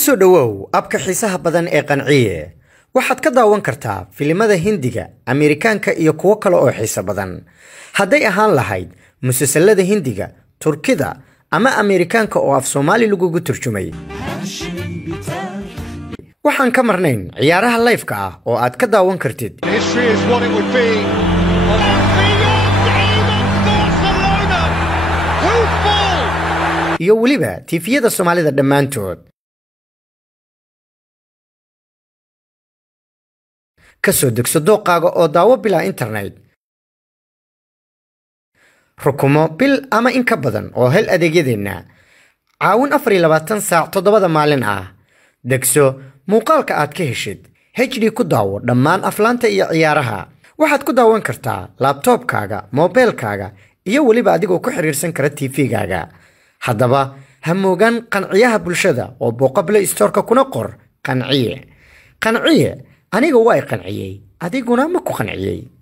kusoo dhawow abka xiisaha badan ee qanciye waxaad ka daawan kartaa filimada Hindiga, Ameerikaanka iyo kuwo kale oo xiiso badan. Hadday ahaan lahayd musalsalada Hindiga, Turkida ama Ameerikaanka oo af Soomaali lagu turjumay. waxaan ka marnayn ciyaaraha live-ka ah oo aad ka daawan kartid. iyo waliba TV-yada Soomaalida dhammaantood. kasoo degso dooqaaga oo daawo bilaa internet. rukumo bil ama in ka badan oo hel adeegyadeena. caawin 24 saac 7 maalin ah. degso muuqaalka aad ka heshid. HD ku daawo dhammaan aflaanta iyo ciyaaraha. waxaad ku daawan kartaa laptopkaaga, mobilkaaga iyo waliba adigoo ku xiriirsan kara TV-gaaga. haddaba ha moogaan qanciyaha bulshada oo booqo Play Store-ka kuna qor qanciye. qanciye aniga waa qanciyay, adiguna ma ku qanciyay.